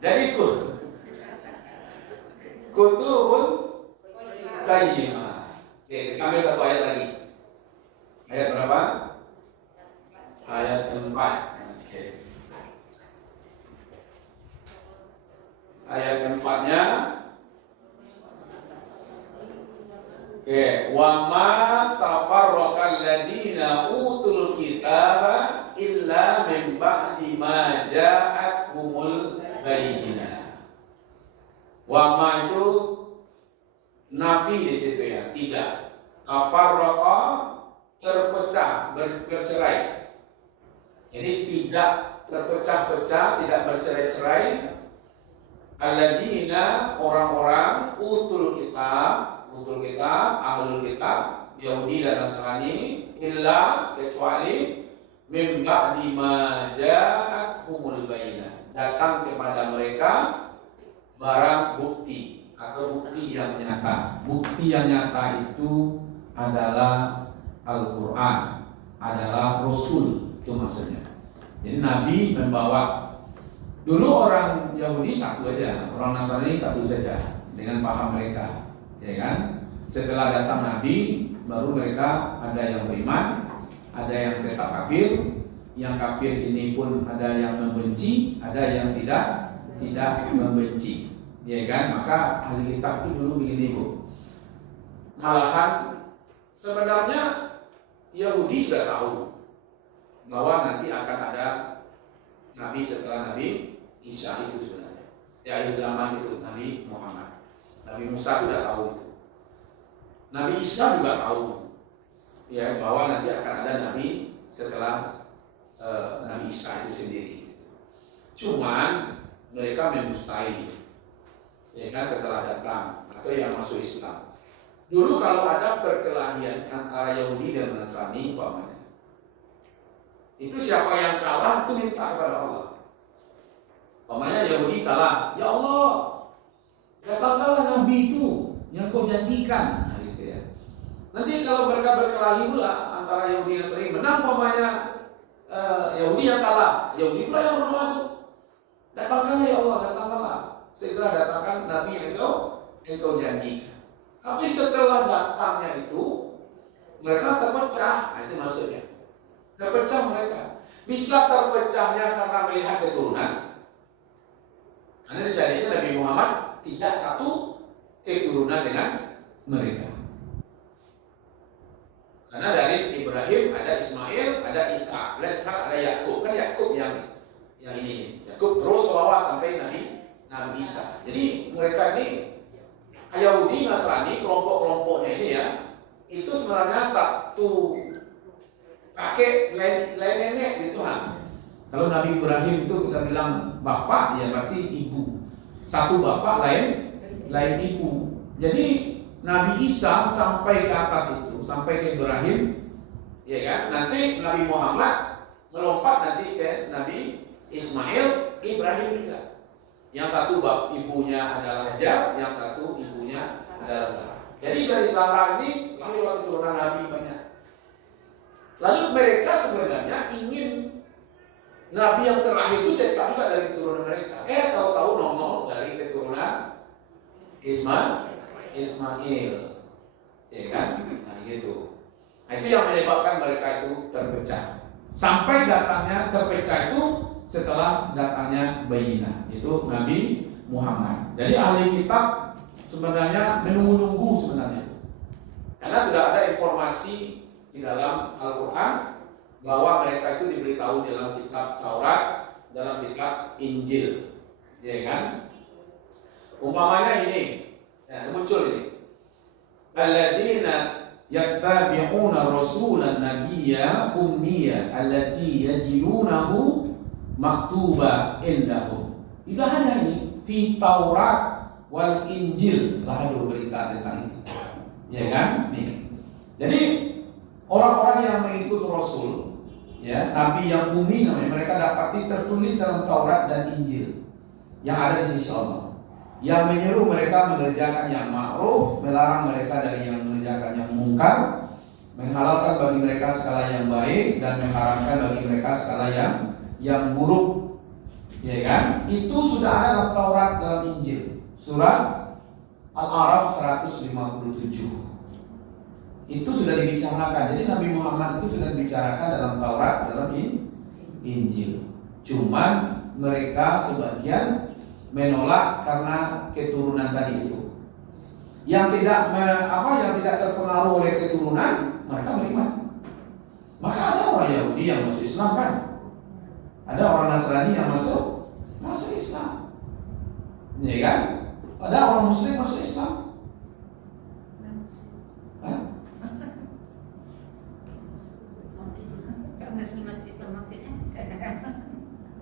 Jadi kutubun qayyimah. Oke, kita ambil satu ayat lagi. Ayat berapa? Ayat 4. Oke. Ayat keempatnya. Oke, wa ma tafarraqal ladina utul kitaba illa min ba'di ma ja'atuhumul bayyinah. Wa ma itu nafi di situ ya, 3. Tafarraqa terpecah, bercerai. Jadi tidak terpecah-pecah, tidak bercerai-cerai. Alladzina orang-orang utul kitab, ahlul kitab, Yahudi dan Nasrani, illa kecuali min ba'di ma ja'atuhumul bayyinah, datang kepada mereka barang bukti atau bukti yang nyata. Bukti yang nyata itu adalah Al-Quran, adalah Rasul, itu maksudnya. Jadi Nabi membawa. Dulu orang Yahudi satu aja, orang Nasrani satu saja dengan paham mereka, ya kan? Setelah datang Nabi, baru mereka ada yang beriman, ada yang tetap kafir. Yang kafir ini pun ada yang membenci, ada yang tidak membenci, ya kan? Maka ahli kitab itu dulu begini, Bu. Malahan sebenarnya Yahudi sudah tahu bahwa nanti akan ada Nabi setelah Nabi Isa itu sebenarnya. Di akhir zaman itu Nabi Muhammad. Nabi Musa sudah tahu itu. Nabi Isa juga tahu ya bahwa nanti akan ada Nabi setelah Nabi Isa itu sendiri. Cuman mereka mendustai, ya kan, setelah datang atau yang masuk Islam. Dulu kalau ada perkelahian antara Yahudi dan Nasrani umpamanya, itu siapa yang kalah itu minta kepada Allah. Umpamanya Yahudi kalah, ya Allah, datangkanlah Nabi itu yang kau janjikan. Nah, gitu ya. Nanti kalau mereka berkelahi pula antara Yahudi dan Nasrani, menang umpamanya Yahudi yang kalah, Yahudi pula yang menolak itu. Datangkanlah ya Allah, datangkanlah. Segera datangkan Nabi yang engkau janjikan. Tapi setelah datangnya itu mereka terpecah. Nah, itu maksudnya. Terpecah mereka. Bisa terpecahnya karena melihat keturunan. Karena dijadinya Nabi Muhammad tidak satu keturunan dengan mereka. Karena dari Ibrahim ada Ismail, ada Ishak, ada Yakub. Kan Yakub yang ini. Yakub terus bawa sampai Nabi Isa. Jadi mereka ini Yahudi, Nasrani, kelompok-kelompoknya ini ya, itu sebenarnya satu kakek lain nenek gitu kan. Kalau Nabi Ibrahim itu kita bilang bapak, ya berarti ibu. Satu bapak lain ibu. Jadi Nabi Isa sampai ke atas itu, sampai ke Ibrahim, ya kan? Nanti Nabi Muhammad melompat nanti ke Nabi Ismail, Ibrahim juga. Yang satu ibunya adalah Hajar, yang satu ibunya adalah Sarah. Jadi dari Sarah ini lahirlah keturunan Nabi banyak. Lalu mereka sebenarnya ingin Nabi yang terakhir itu tetap juga dari keturunan mereka. Tahu-tahu nongol dari keturunan Ismail, ya kan? Nah gitu. Nah, itu yang menyebabkan mereka itu terpecah. Sampai datangnya terpecah itu setelah datangnya Bayyinah, itu Nabi Muhammad. Jadi ahli kitab sebenarnya menunggu-nunggu sebenarnya. Karena sudah ada informasi di dalam Al-Quran bahwa mereka itu diberitahu dalam kitab Taurat, dalam kitab Injil, ya kan? Umpamanya ini, ya, muncul ini. Alladzina yattabi'una rasulan nabiyya ummiya allati yajidunahu maktuba indahum. Tidak ada ini fi Taurat wal Injil, lah ada berita tentang itu, ya kan? Nih. Jadi orang-orang yang mengikut Rasul, ya, Nabi yang ummi namanya, mereka dapati tertulis dalam Taurat dan Injil yang ada di sisi Allah, yang menyuruh mereka mengerjakan yang ma'ruf, melarang mereka dari yang mengerjakan yang mungkar, menghalalkan bagi mereka segala yang baik dan mengharamkan bagi mereka segala yang buruk. Ya kan? Itu sudah ada dalam Taurat, dalam Injil. Surat Al-A'raf 157. Itu sudah dibicarakan. Jadi Nabi Muhammad itu sudah dibicarakan dalam Taurat, dalam Injil. Cuman mereka sebagian menolak karena keturunan tadi itu. Yang tidak terpengaruh oleh keturunan, mereka menerima. Maka ada orang Yahudi yang masuk Islam kan? Ada orang Nasrani yang masuk Islam. Ya kan? Ada orang Muslim masuk Islam.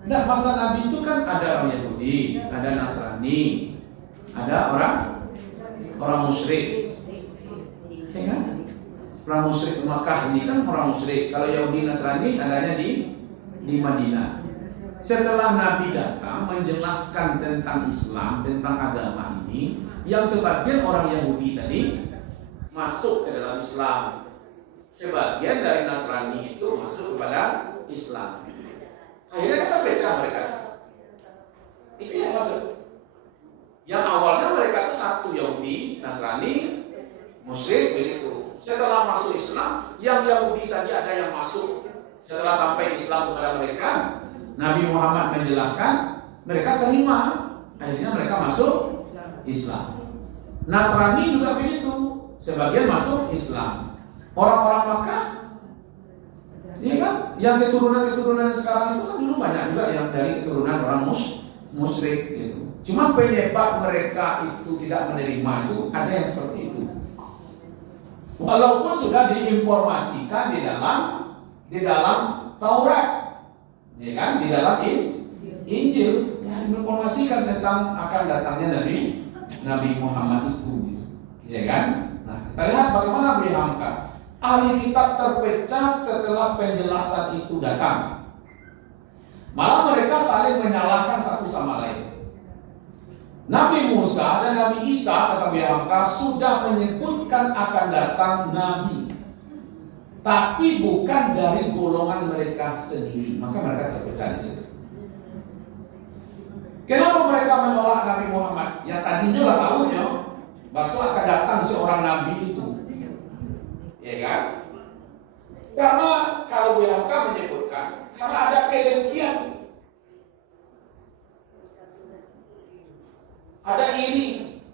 Nah, masa Nabi itu kan ada orang Yahudi, ada Nasrani, ada orang musyrik, ya kan? Orang musyrik Makkah ini kan orang musyrik. Kalau Yahudi Nasrani adanya di Madinah. Setelah Nabi datang menjelaskan tentang Islam, tentang agama ini, yang sebagian orang Yahudi tadi masuk ke dalam Islam, sebagian dari Nasrani itu masuk kepada Islam. Akhirnya kita pecah mereka. Itu yang maksud. Yang awalnya mereka itu satu, Yahudi, Nasrani, musyrik begitu. Setelah masuk Islam, yang Yahudi tadi ada yang masuk. Setelah sampai Islam kepada mereka, Nabi Muhammad menjelaskan, mereka terima. Akhirnya mereka masuk Islam. Nasrani juga begitu. Sebagian masuk Islam. Orang-orang Makkah, iya kan? Yang keturunan sekarang itu kan dulu banyak juga yang dari keturunan orang musyrik gitu. Cuma penyebab mereka itu tidak menerima itu ada yang seperti itu. Walaupun sudah diinformasikan di dalam Taurat, ya kan? Di dalam Injil, ya, diinformasikan tentang akan datangnya Nabi Muhammad itu, gitu. Ya kan? Nah, kita lihat bagaimana Abu Hamka. Ahli kitab terpecah setelah penjelasan itu datang. Malah mereka saling menyalahkan satu sama lain. Nabi Musa dan Nabi Isa, kata BHK, sudah menyebutkan akan datang Nabi, tapi bukan dari golongan mereka sendiri. Maka mereka terpecah di situ. Kenapa mereka menolak Nabi Muhammad? Yang tadinya lah tahunya bahwa akan datang seorang Nabi itu. Ya kan? Karena kalau BHK menyebutkan, karena ada kedengkian, ada iri.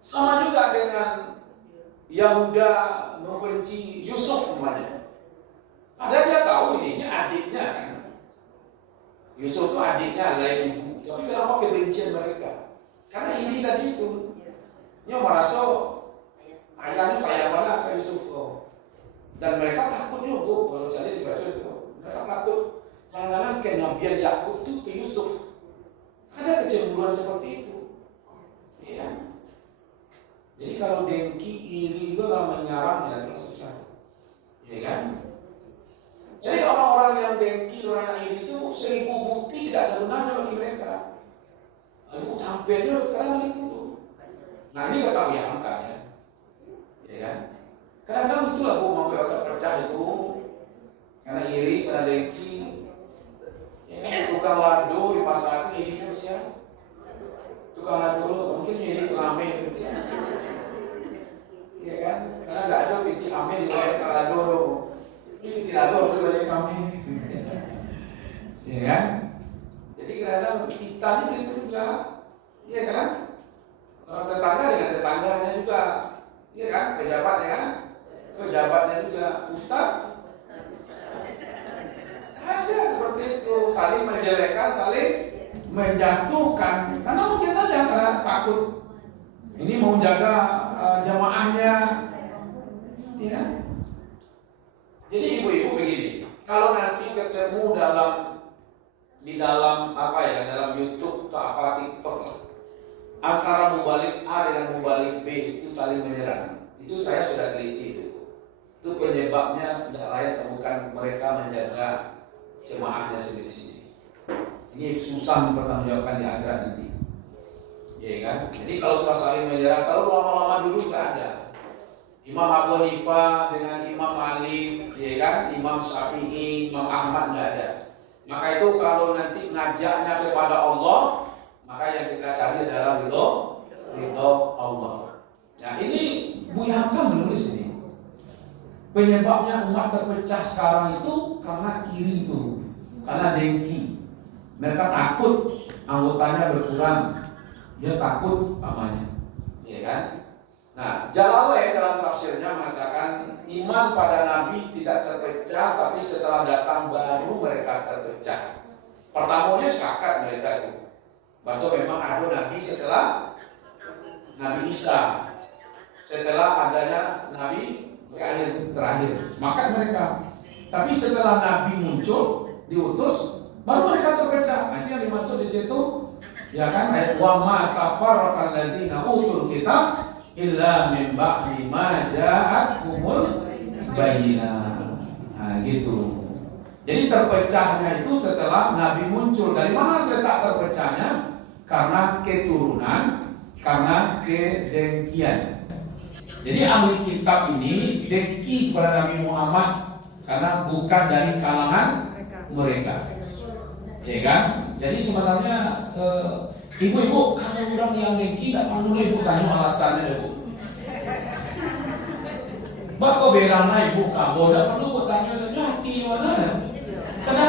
Sama juga dengan Yahuda membenci Yusuf namanya. Padahal dia tahu ini adiknya kan. Yusuf itu adiknya lain ibu. Tapi kenapa kebencian mereka? Karena iri tadi itu. Dia merasa ayahnya sayang banget ke Yusuf. Dan mereka takut juga kalau saya dibaca itu. Mereka takut jangan-jangan kenabian Yakub itu ke Yusuf. Ada kecemburuan seperti itu. Ya. Jadi kalau dengki, iri itu adalah menyerang ya terus susah. Ya kan? Jadi orang-orang yang dengki, orang yang iri itu 1000 bukti tidak ada gunanya bagi mereka. Aduh, campurnya karena begitu. Nah ini kata Bianca ya. Ya kan? Kadang-kadang itulah bu mau otak pecah itu karena iri, karena dengki. Ya, tukang lado di pasar irinya usia. Tukang lado mungkin iri tukang ame. Ya kan? Karena nggak ada binti ame di luar tukang lado. Ini binti lado di luar kami. Ya kan? Jadi kadang-kadang kita ini itu juga, ya kan? Orang tetangga dengan tetangganya juga, ya kan? Pejabatnya kan? Pejabatnya juga, ustaz. Ada seperti itu, saling menjelekkan, saling menjatuhkan. Karena mungkin saja karena takut ini mau jaga jamaahnya, ya. Jadi ibu-ibu begini, kalau nanti ketemu di dalam apa ya, dalam YouTube atau apa TikTok, antara mubalik A dengan mubalik B itu saling menyerang. Itu saya sudah teliti itu. Itu penyebabnya tidak lain bukan mereka menjaga jemaahnya sendiri-sendiri. Ini susah mempertanggungjawabkan di akhirat nanti. Ya kan? Jadi kalau sudah saling menyerang, kalau lama-lama dulu nggak ada. Imam Abu Hanifah dengan Imam Malik, ya kan? Imam Syafi'i, Imam Ahmad nggak ada. Maka itu kalau nanti ngajaknya kepada Allah, maka yang kita cari adalah ridho Allah. Nah ini Buya Hamka menulis ini. Penyebabnya umat terpecah sekarang itu karena kiri itu, karena dengki. Mereka takut anggotanya berkurang, dia takut namanya, ya kan? Nah, Jalalain dalam tafsirnya mengatakan iman pada Nabi tidak terpecah, tapi setelah datang baru mereka terpecah. Pertamanya sepakat mereka itu, bahwa memang ada Nabi setelah Nabi Isa, setelah adanya Nabi terakhir, sepakat mereka. Tapi setelah Nabi muncul, diutus, baru mereka terpecah. Nanti yang dimaksud di situ, ya kan, ayat wa ma tafarraqal ladzina utul kitab illa min ba'di ma ja'atkumul bayyinah. Nah, gitu. Jadi terpecahnya itu setelah Nabi muncul. Dari mana letak terpecahnya? Karena keturunan, karena kedengkian. Jadi ahli kitab ini dengki kepada Nabi Muhammad karena bukan dari kalangan mereka. Ya kan? Jadi sebenarnya ibu-ibu, kalau orang yang dengki tidak perlu ibu tanya alasannya, ibu. Bako berana ibu kamu tidak perlu ibu tanya hati mana. Karena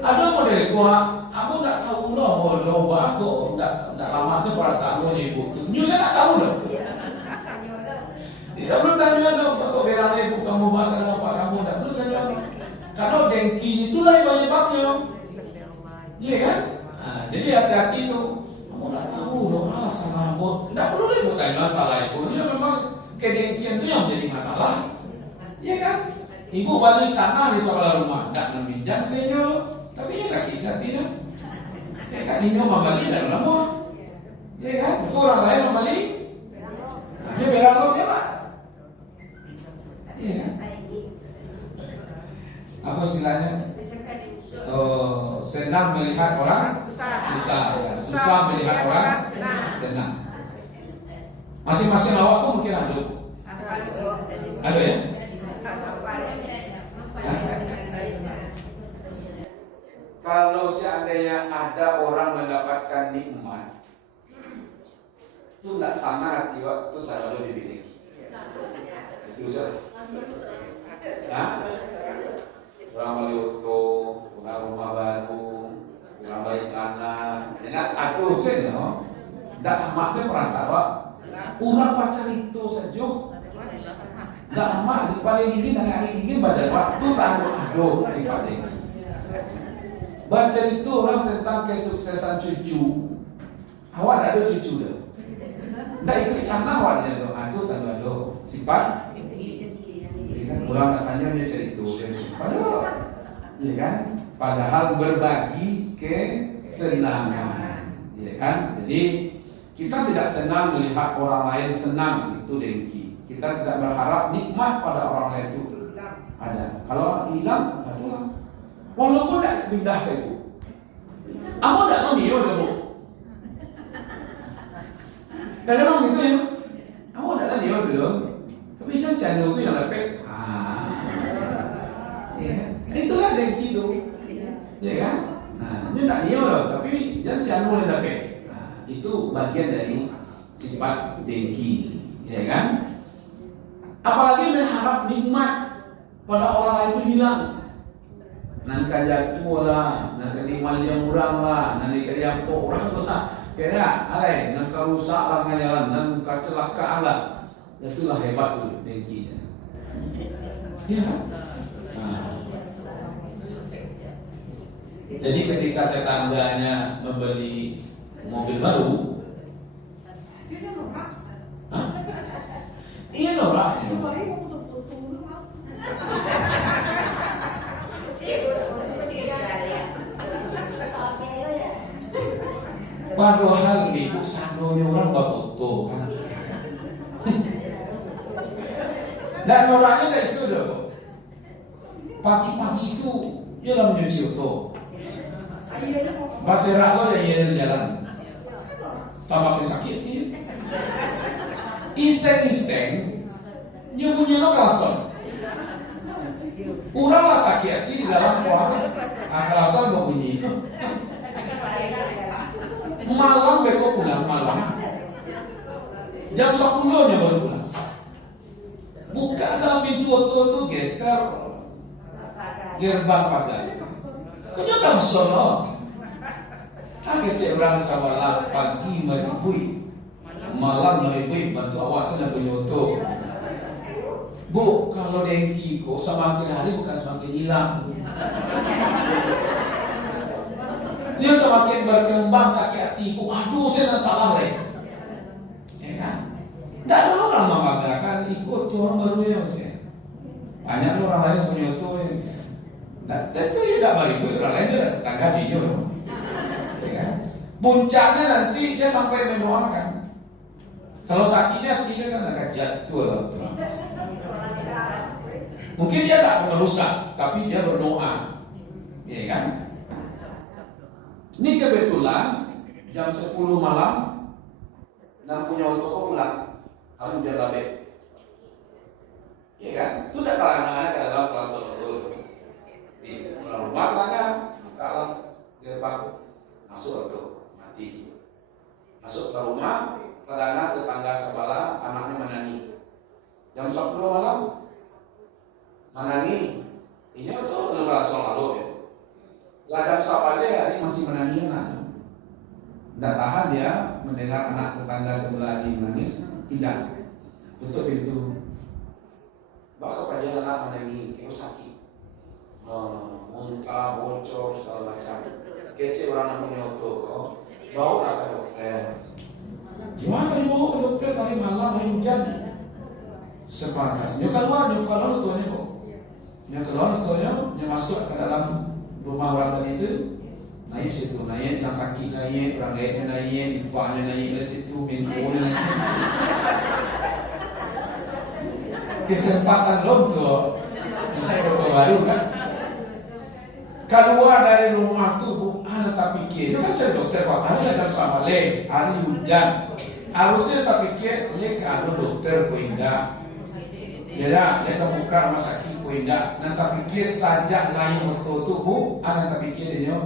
ada model gua, aku tidak tahu loh, bako tidak lama seperasaan lo ibu. Nyusah tak tahu loh. Tidak perlu tanya dong, bako berana ibu kamu bakal apa kamu tidak perlu tanya. Karena dengki itulah yang penyebabnya. Iya kan? Nah, jadi hati-hati itu. Kamu nggak tahu dong alasan rambut. Nggak perlu ibu tanya masalah ibu. Ini memang kedengkian itu yang menjadi masalah. Iya kan? Ibu balik tanah di sebelah rumah, nggak meminjam kayaknya. Tapi ya sakit-sakitnya. Ya kan? Ini mau balik dari lama. Iya kan? Itu orang lain mau balik. Hanya berang lo ya pak. Iya kan? Apa istilahnya? Senang melihat orang susah melihat orang senang. Masing-masing awak tuh mungkin ada ya? Kalau seandainya ada orang mendapatkan nikmat, itu tidak sama hati waktu terlalu dimiliki. Itu saja. Orang beli auto, orang rumah baru, orang beli tanah. Ingat aku sen, no? Tak maksud perasa pak. Orang pacar itu saja. Tak mak paling ini dengan hari ini pada waktu tanggung aduh sifatnya. Baca itu orang tentang kesuksesan cucu. Awak tak ada cucu dah. Tak ikut sana awaknya tu. Aduh tanggung aduh sifat. Orang nak tanya dia cerita ya kan? Padahal berbagi kesenangan, ya kan? Jadi kita tidak senang melihat orang lain senang, itu dengki. Kita tidak berharap nikmat pada orang lain itu ada. Kalau hilang, itulah. Walaupun tidak pindah ke itu, kamu tidak tahu dia udah bu. Kadang-kadang gitu ya, kamu tidak tahu dia udah. Tapi kan si anu itu yang lepek. Ya, itulah dengki itu, ya kan? Nah, ini tak dia loh, tapi jangan si anu yang lepek. Nah, itu bagian dari sifat dengki, ya kan? Apalagi berharap nikmat pada orang lain itu hilang. Nanti jatuh lah, nanti nikmat yang murah lah, nanti kerja orang tu lah. Kira, alai, nanti rusak lah jalan, nanti kecelakaan lah. Itulah hebat tu dengkinya. Ya kan? Nah. Jadi ketika tetangganya membeli mobil baru, iya norak. Padahal ibu sandonya orang bapak kan. Dan noraknya kayak itu dong. Pagi-pagi itu dia lah menyuci auto. Baserak lo yang jalan. Tambah sakit dia. Iseng-iseng nyubuhnya lo kalson. Urang lah sakit di dalam kuah. Kalson lo Malam beko pulang malam. Jam 10 nya baru pulang. Buka sama pintu oto tuh geser gerbang pagar. Kau kan sono. Agak cek orang sama pagi meribui, malam meribui bantu awak sana penyoto. Bu, kalau dengki kok semakin hari bukan semakin hilang. Dia semakin berkembang sakit hati. Aduh, saya nak salah deh. Ya kan? Tak ada orang membanggakan ikut tu orang baru ya saya. Banyak orang lain punya tu ya. Dan itu ya tak bagi orang lain dia tetangga hijau. Ya kan? Puncaknya nanti dia sampai mendoakan. Kalau sakitnya hati dia kan akan jatuh. Mungkin dia tak merusak, tapi dia berdoa. Ya kan? Ini kebetulan jam 10 malam dan punya toko pulang harus hujan labek. Ya kan? Itu tak kalangan ke dalam kelas betul. Di rumah tangga kalau gerbang masuk itu mati. Masuk ke rumah tetangga sebelah anaknya menangi. Jam 10 malam menangi. Ini itu lebaran lalu ya. Lajam sapade hari masih menangis anak. Tidak tahan dia mendengar anak tetangga sebelah ini menangis, pindah tutup pintu. Bahkan pada anak menangis, kau sakit, muntah, bocor segala macam. Kece orang yang punya kau bawa ke dokter. Gimana ibu ke dokter hari malam hari hujan? Sepatas. Dia keluar tuanya kok. Dia keluar tuanya, dia masuk ke dalam rumah orang tadi itu, naik situ, naik yang sakit naik, orang lainnya naik, ipanya naik dari situ, minumnya naik. Kesempatan lonto, naik foto baru kan? Keluar dari rumah tu, anak tak pikir, itu kan saya dokter pak, hari ada sama le, hari hujan, harusnya tak pikir, le ke dokter puingga. Ya, dia tak buka rumah sakit puingga. Nanti pikir saja naik untuk tubuh, anak tak pikir dia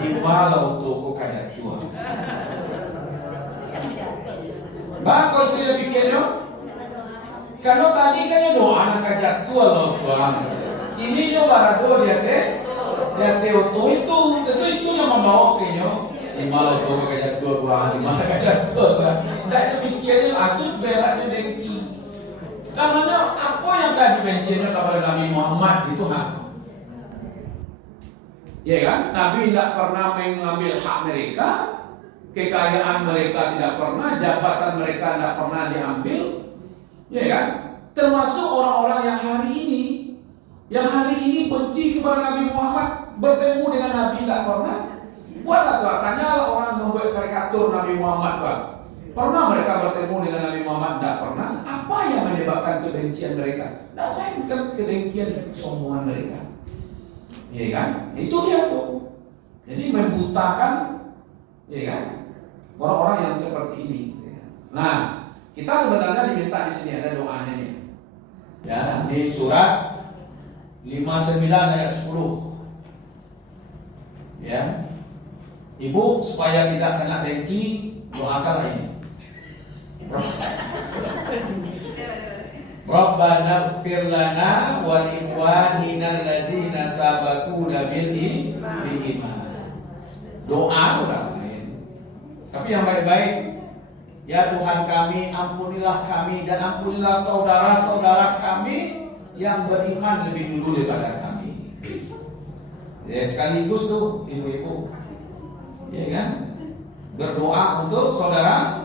di malau untuk kaya tua. Bakal tidak pikirnya. Kalau tadi kan doa anak kaya tua loh tuan. Ini dia barado dia teh itu itu yang membawa kayaknya. Di malau untuk kaya tua tuan, di mana kaya tua tuan. Tak pikirnya aku beratnya dengki. Karena apa yang akan dimensinya kepada Nabi Muhammad itu hak. Ya kan? Nabi tidak pernah mengambil hak mereka, kekayaan mereka tidak pernah, jabatan mereka tidak pernah diambil. Ya kan? Termasuk orang-orang yang hari ini benci kepada Nabi Muhammad, bertemu dengan Nabi tidak pernah. Buatlah tuh, tanyalah orang membuat karikatur Nabi Muhammad tuh. Pernah mereka bertemu dengan Nabi Muhammad? Tidak pernah. Apa yang menyebabkan kebencian mereka? Tidak lain kan kedengkian dan kesombongan mereka. Ya kan? Itu dia tuh. Jadi membutakan, ya kan? Orang-orang yang seperti ini. Nah, kita sebenarnya diminta di sini ada doanya nih. Ya, di surat 59 ayat 10. Ya. Ibu supaya tidak kena dengki, doakanlah ini. Rabbana ighfir lana wa li ikhwanina alladziina sabaquna bil iman. Doa orang lain. Tapi yang baik-baik, ya Tuhan kami, ampunilah kami dan ampunilah saudara-saudara kami yang beriman lebih dulu daripada kami. Ya sekaligus tuh ibu-ibu, ya kan? Berdoa untuk saudara.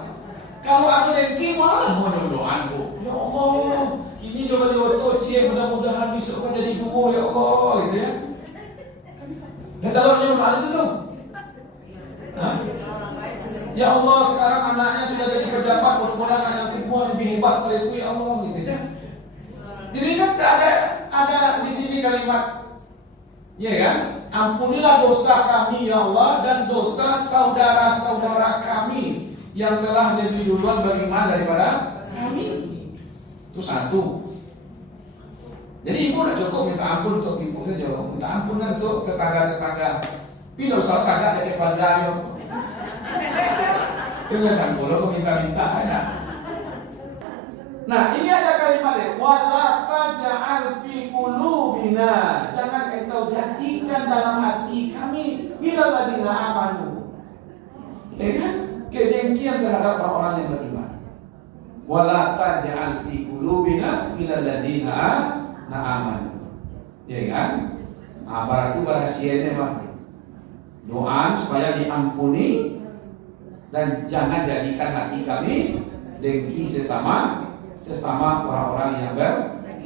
Kalau ada dengki malah mau doa bu. Ya Allah, ini coba diotot sih, mudah-mudahan bisa jadi dua ya Allah, gitu ya. Dan kalau dia malah itu tuh, ya Allah sekarang anaknya sudah jadi pejabat, mudah-mudahan anak yang kedua lebih hebat dari itu ya Allah, gitu ya. Jadi kan ada di sini kalimat, ya kan? Ampunilah dosa kami ya Allah dan dosa saudara-saudara kami yang telah lebih duluan beriman daripada kami. Itu satu. Jadi ibu tidak cukup minta ampun untuk ibu saja, minta ampun untuk tetangga-tetangga. Tidak usah kagak dari tetangga. Dengan sanggulo minta-minta ada. Nah, ini ada kalimat ya, wala taj'al fi qulubina, jangan engkau jadikan dalam hati kami bila ladina amanu. Ya kan? Kedengkian terhadap orang-orang yang beriman. Wala taj'al fi qulubina bila ladina amanu. Ya kan? Nah, berarti rahasianya mah doa supaya diampuni dan jangan jadikan hati kami dengki sesama orang-orang yang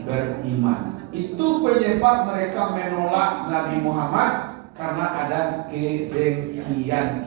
beriman. Itu penyebab mereka menolak Nabi Muhammad karena ada kedengkian